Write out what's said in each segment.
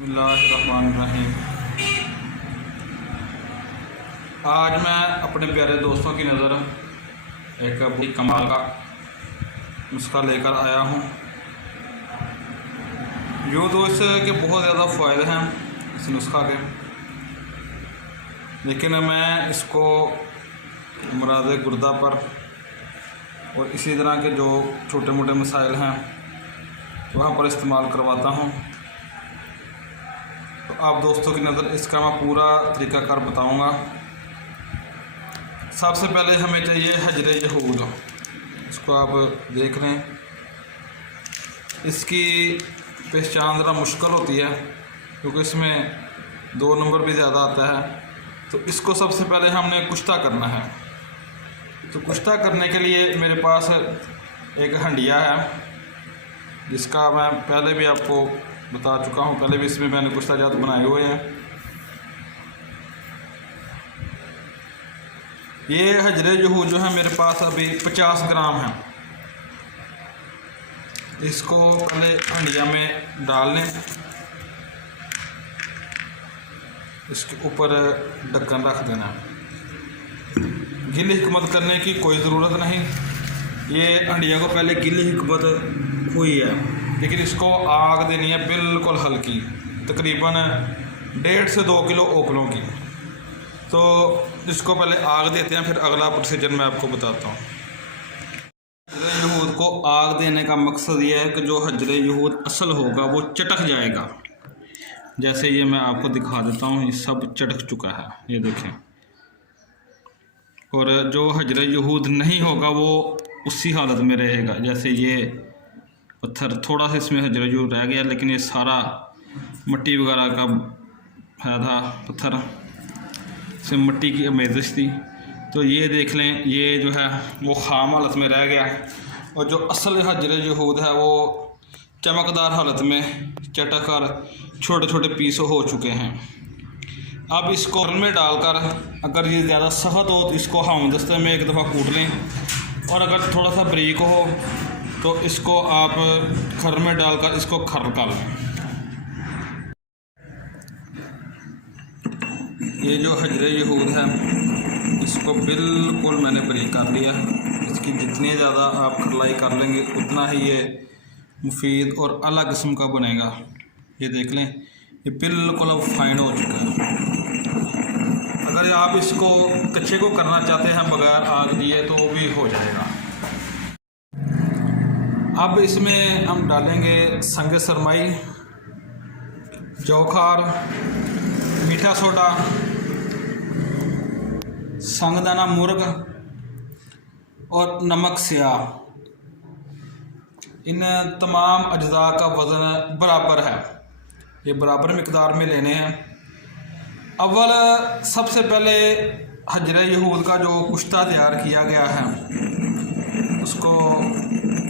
बिस्मिल्लाहिर्रहमानिर्रहीम। आज मैं अपने प्यारे दोस्तों की नज़र एक बड़ी कमाल का नुस्खा लेकर आया हूँ। यूँ तो इसके बहुत ज़्यादा फ़ायदे हैं इस नुस्खा के, लेकिन मैं इसको मुराद गुर्दा पर और इसी तरह के जो छोटे मोटे मसाइल हैं वहाँ पर इस्तेमाल करवाता हूँ। तो आप दोस्तों की नज़र इसका मैं पूरा तरीक़ाकार बताऊंगा। सबसे पहले हमें चाहिए हजरे यहूद। इसको आप देख लें, इसकी पहचान ज़रा मुश्किल होती है क्योंकि इसमें 2 नंबर भी ज़्यादा आता है। तो इसको सबसे पहले हमने कुश्ता करना है। तो कुश्ता करने के लिए मेरे पास एक हंडिया है जिसका मैं पहले भी आपको बता चुका हूँ। पहले भी इसमें मैंने कुश्ता जात बनाए हुए हैं। ये हजरे यहूद जो है मेरे पास अभी 50 ग्राम है। इसको पहले हंडिया में डाल लें, इसके ऊपर ढक्कन रख देना। गिली हिकमत करने की कोई ज़रूरत नहीं। ये हंडिया को पहले गिली हिकमत हुई है, लेकिन इसको आग देनी है बिल्कुल हल्की, तकरीबन 1.5 से 2 किलो ओपलों की। तो इसको पहले आग देते हैं, फिर अगला प्रोसीजर मैं आपको बताता हूँ। हजरे यहूद को आग देने का मकसद ये है कि जो हजरे यहूद असल होगा वो चटक जाएगा। जैसे ये मैं आपको दिखा देता हूँ, ये सब चटक चुका है, ये देखें। और जो हजरे यहूद नहीं होगा वो उसी हालत में रहेगा। जैसे ये पत्थर थोड़ा सा इसमें हजरे यहूद रह गया, लेकिन ये सारा मिट्टी वगैरह का था पत्थर से मिट्टी की आमेज़श थी। तो ये देख लें, ये जो है वो खाम हालत में रह गया, और जो असल हजरे यहूद है वो चमकदार हालत में चटक कर छोटे छोटे पीस हो चुके हैं। अब इसको खल में डालकर, अगर ये ज़्यादा सख्त हो तो इसको हम दस्ते में एक दफ़ा कूट लें, और अगर थोड़ा सा बारीक हो तो इसको आप खर में डालकर इसको खर कर लें। ये जो हजरे यहूद है इसको बिल्कुल मैंने बारीक कर लिया। इसकी जितनी ज़्यादा आप खरलाई कर लेंगे उतना ही ये मुफीद और अलग किस्म का बनेगा। ये देख लें, ये बिल्कुल अब फाइन हो चुका है। अगर आप इसको कच्चे को करना चाहते हैं बगैर आग दिए तो भी हो जाएगा। अब इसमें हम डालेंगे संगे सरमाई, जौखार, मीठा सोडा, संगदाना मुर्ग और नमक स्याह। इन तमाम अज्जा का वज़न बराबर है, ये बराबर मिकदार में लेने हैं। अव्वल सबसे पहले हजरे यहूद का जो कुश्ता तैयार किया गया है उसको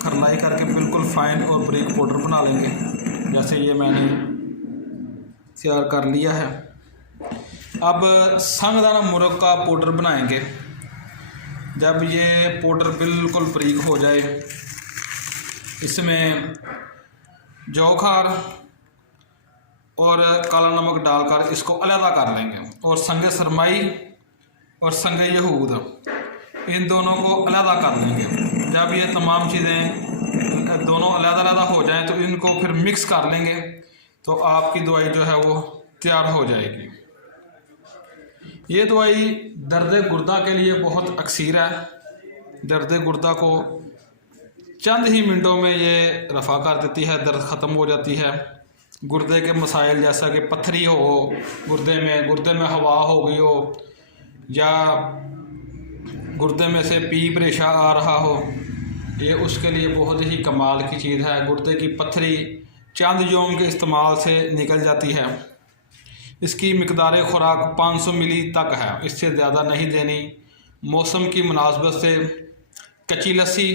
खरलाई करके बिल्कुल फाइन और बारीक पाउडर बना लेंगे। जैसे ये मैंने तैयार कर लिया है। अब संगदाना मुर्ग का पाउडर बनाएंगे। जब ये पाउडर बिल्कुल बारीक हो जाए, इसमें जौखार और काला नमक डालकर इसको अलहदा कर लेंगे, और संगे सरमाई और संगे यहूद इन दोनों को अलहदा कर लेंगे। जब ये तमाम चीज़ें दोनों अलहदा हो जाएं तो इनको फिर मिक्स कर लेंगे, तो आपकी दवाई जो है वो तैयार हो जाएगी। ये दवाई दर्द गुर्दा के लिए बहुत अक्सीर है। दर्द गुर्दा को चंद ही मिनटों में ये रफ़ा कर देती है, दर्द ख़त्म हो जाती है। गुर्दे के मसाइल जैसा कि पत्थरी हो गुर्दे में हवा हो गई हो, या गुर्दे में से पीप रेशा आ रहा हो, ये उसके लिए बहुत ही कमाल की चीज़ है। गुर्दे की पत्थरी चंद योम के इस्तेमाल से निकल जाती है। इसकी मिकदार खुराक 500 मिली तक है, इससे ज़्यादा नहीं देनी। मौसम की मुनासबत से कच्ची लस्सी,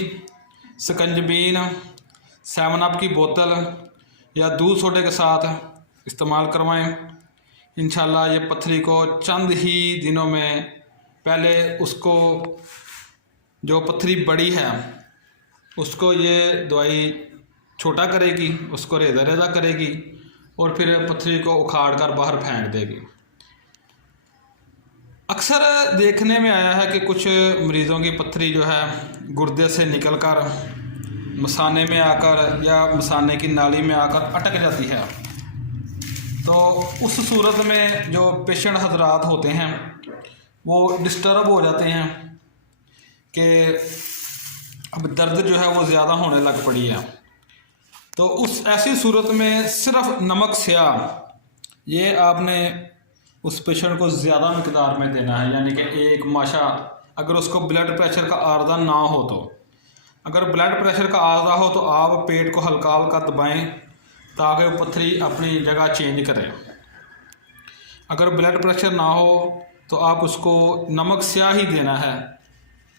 सकंजबीन, 7 अप की बोतल या दूध सोडे के साथ इस्तेमाल करवाएं। इंशाल्लाह ये पत्थरी को चंद ही दिनों में, पहले उसको जो पत्थरी बड़ी है उसको ये दवाई छोटा करेगी, उसको रेजा रेजा करेगी, और फिर पथरी को उखाड़ कर बाहर फेंक देगी। अक्सर देखने में आया है कि कुछ मरीज़ों की पथरी जो है गुर्दे से निकलकर मसाने में आकर या मसाने की नाली में आकर अटक जाती है। तो उस सूरत में जो पेशेंट हजरात होते हैं वो डिस्टर्ब हो जाते हैं कि अब दर्द जो है वो ज़्यादा होने लग पड़ी है। तो उस ऐसी सूरत में सिर्फ नमक स्याह ये आपने उस पेशेंट को ज़्यादा मकदार में देना है, यानी कि एक माशा। अगर उसको ब्लड प्रेशर का आर्दा ना हो तो, अगर ब्लड प्रेशर का आर्दा हो तो आप पेट को हल्का हल्का दबाएं ताकि वो पथरी अपनी जगह चेंज करे। अगर ब्लड प्रेशर ना हो तो आप उसको नमक स्याह ही देना है।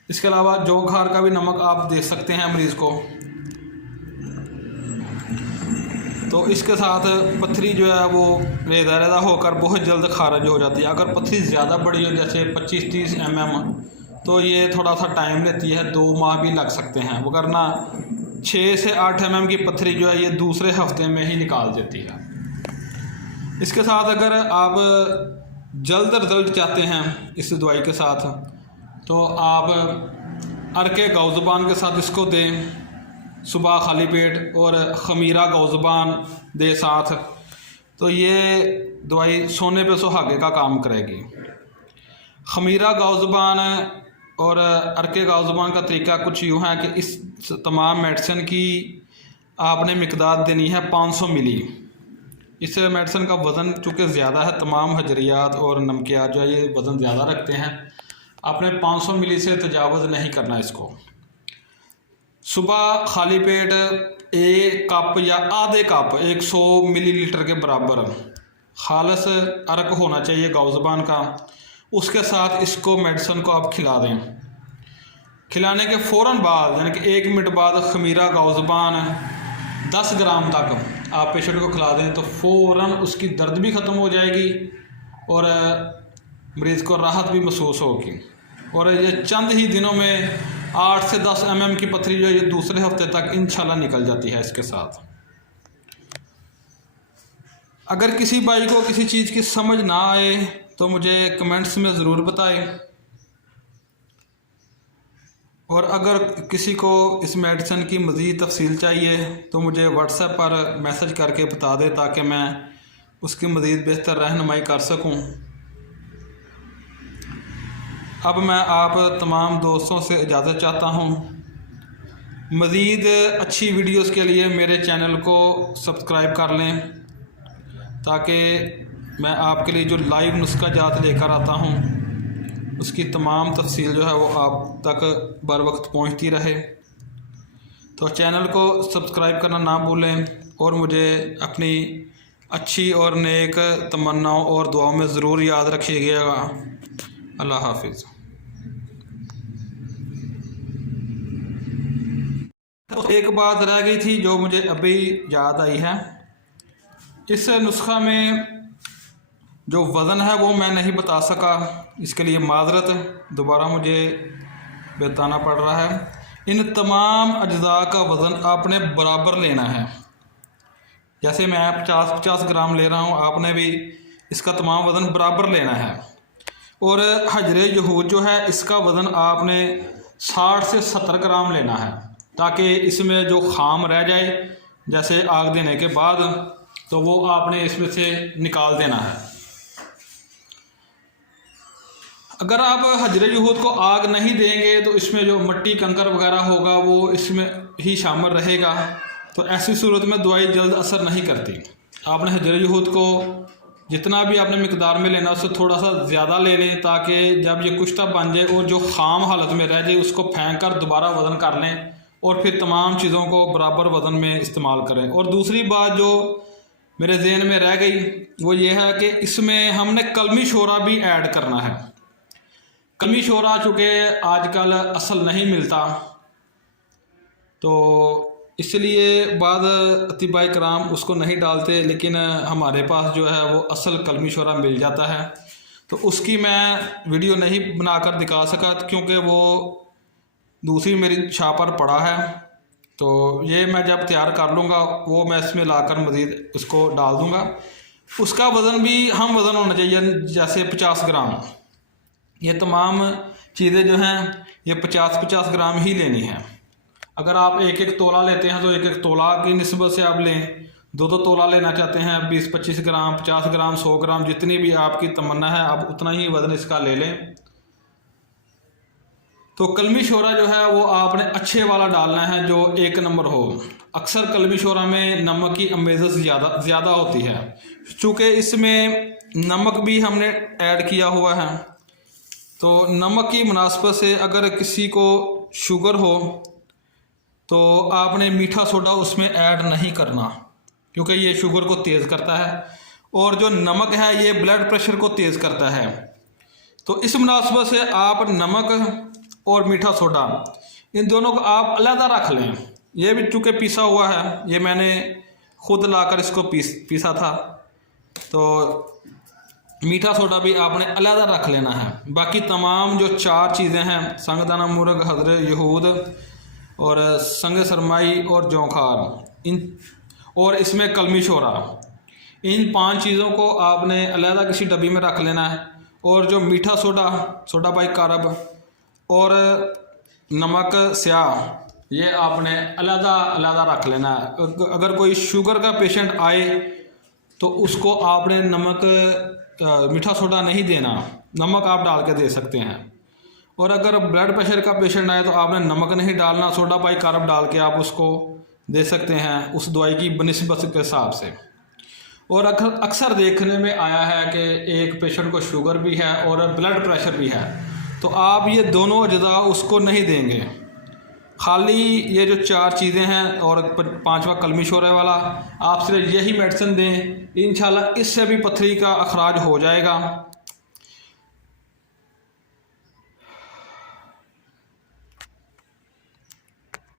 इसके अलावा जोखार का भी नमक आप दे सकते हैं मरीज़ को। तो इसके साथ पथरी जो है वो रेदा रेदा होकर बहुत जल्द खारिज हो जाती है। अगर पथरी ज़्यादा बड़ी हो जैसे 25-30 mm तो ये थोड़ा सा टाइम लेती है, 2 माह भी लग सकते हैं, वरना 6 से 8 mm की पथरी जो है ये दूसरे हफ्ते में ही निकाल देती है। इसके साथ अगर आप जल्द रिजल्ट चाहते हैं इस दवाई के साथ तो आप अरके गौज़बान के साथ इसको दें सुबह खाली पेट, और खमीरा गौज़बान दे साथ। तो ये दवाई सोने पे सुहागे का काम करेगी। खमीरा गौज़बान और अरके गौज़बान का तरीका कुछ यूँ है कि इस तमाम मेडिसिन की आपने मिकदार देनी है 500 मिली। इस मेडिसिन का वज़न चूँकि ज़्यादा है, तमाम हजरियात और नमकियात जो है ये वज़न ज़्यादा रखते हैं, आपने 500 मिली से तजावुज़ नहीं करना इसको। सुबह खाली पेट 1 कप या आधे कप 100 मिलीलीटर के बराबर खालस अरक होना चाहिए गौज़बान का। उसके साथ इसको मेडिसिन को आप खिला दें। खिलाने के फ़ौरन बाद यानी कि 1 मिनट बाद खमीरा गौज़बान 10 ग्राम तक आप पेशेंट को खिला दें तो फ़ौरन उसकी दर्द भी ख़त्म हो जाएगी और मरीज़ को राहत भी महसूस होगी। और ये चंद ही दिनों में 8 से 10 mm की पथरी जो है ये दूसरे हफ्ते तक इंशाल्लाह निकल जाती है इसके साथ। अगर किसी भाई को किसी चीज़ की समझ ना आए तो मुझे कमेंट्स में ज़रूर बताएं, और अगर किसी को इस मेडिसिन की मज़ीद तफसील चाहिए तो मुझे व्हाट्सएप पर मैसेज करके बता दें ताकि मैं उसकी मज़ीद बेहतर रहनुमाई कर सकूं। अब मैं आप तमाम दोस्तों से इजाज़त चाहता हूँ। मज़ीद अच्छी वीडियोस के लिए मेरे चैनल को सब्सक्राइब कर लें ताकि मैं आपके लिए जो लाइव नुस्खा जात लेकर आता हूँ उसकी तमाम तफसील जो है वो आप तक बर वक्त पहुँचती रहे। तो चैनल को सब्सक्राइब करना ना भूलें और मुझे अपनी अच्छी और नेक तमन्नाओं और दुआओं में ज़रूर याद रखिएगा। अल्लाह हाफिज़। तो एक बात रह गई थी जो मुझे अभी याद आई है। इस नुस्खा में जो वज़न है वो मैं नहीं बता सका, इसके लिए माज़रत, दोबारा मुझे बताना पड़ रहा है। इन तमाम अज्जा का वज़न आपने बराबर लेना है। जैसे मैं 50-50 ग्राम ले रहा हूँ, आपने भी इसका तमाम वज़न बराबर लेना है। और हजरे यहूद जो है इसका वज़न आपने 60 से 70 ग्राम लेना है ताकि इसमें जो खाम रह जाए जैसे आग देने के बाद तो वो आपने इसमें से निकाल देना है। अगर आप हजरे यहूद को आग नहीं देंगे तो इसमें जो मिट्टी कंकर वगैरह होगा वो इसमें ही शामिल रहेगा, तो ऐसी सूरत में दवाई जल्द असर नहीं करती। आपने हजरे यहूद को जितना भी आपने मिकदार में लेना उससे थोड़ा सा ज़्यादा ले लें ताकि जब ये कुश्ता बन जाए और जो खाम हालत में रह जाए उसको फेंक कर दोबारा वज़न कर लें और फिर तमाम चीज़ों को बराबर वज़न में इस्तेमाल करें। और दूसरी बात जो मेरे जहन में रह गई वो ये है कि इसमें हमने कलमी शोरा भी ऐड करना है। कलमी शोरा चूँकि आजकल असल नहीं मिलता तो इसलिए बाद अतिबाई कराम उसको नहीं डालते, लेकिन हमारे पास जो है वो असल कलमी शोरा मिल जाता है। तो उसकी मैं वीडियो नहीं बनाकर दिखा सका क्योंकि वो दूसरी मेरी छाप पर पड़ा है। तो ये मैं जब तैयार कर लूँगा वो मैं इसमें लाकर मज़ीद इसको डाल दूँगा। उसका वज़न भी हम वज़न होना चाहिए जैसे 50 ग्राम। ये तमाम चीज़ें जो हैं ये 50-50 ग्राम ही लेनी है। अगर आप एक एक तोला लेते हैं तो एक एक तोला की निस्बत से आप लें। दो तोला लेना चाहते हैं 20-25 ग्राम, 50 ग्राम, 100 ग्राम, जितनी भी आपकी तमन्ना है आप उतना ही वज़न इसका ले लें। तो कलमी शोरा जो है वो आपने अच्छे वाला डालना है जो 1 नंबर हो। अक्सर कलमी शोरा में नमक की अमेज़ ज़्यादा होती है, चूँकि इसमें नमक भी हमने ऐड किया हुआ है। तो नमक की मुनासबत से अगर किसी को शुगर हो तो आपने मीठा सोडा उसमें ऐड नहीं करना, क्योंकि ये शुगर को तेज़ करता है और जो नमक है ये ब्लड प्रेशर को तेज़ करता है। तो इस मुनासबत से आप नमक और मीठा सोडा इन दोनों को आप अलहदा रख लें। ये भी चूँकि पीसा हुआ है, ये मैंने ख़ुद लाकर इसको पीसा था। तो मीठा सोडा भी आपने अलहदा रख लेना है। बाकी तमाम जो 4 चीज़ें हैं, संगदाना मुर्ग, हजर यहूद और संग सरमाई और जौखार, इन और इसमें कलमी शोरा, इन 5 चीज़ों को आपने अलहदा किसी डब्बी में रख लेना है। और जो मीठा सोडा बाइकार्ब और नमक स्याह ये आपने अलहदा रख लेना है। अगर कोई शुगर का पेशेंट आए तो उसको आपने मीठा सोडा नहीं देना, नमक आप डाल के दे सकते हैं। और अगर ब्लड प्रेशर का पेशेंट आए तो आपने नमक नहीं डालना, सोडा बाइकार्ब डाल के आप उसको दे सकते हैं उस दवाई की बनिस्बत के हिसाब से। और अक्सर देखने में आया है कि एक पेशेंट को शुगर भी है और ब्लड प्रेशर भी है, तो आप ये दोनों अज्जा उसको नहीं देंगे। खाली ये जो 4 चीज़ें हैं और 5वां कलमी शोरा वाला, आप सिर्फ यही मेडिसिन दें, इंशाल्लाह इससे भी पथरी का अखराज हो जाएगा।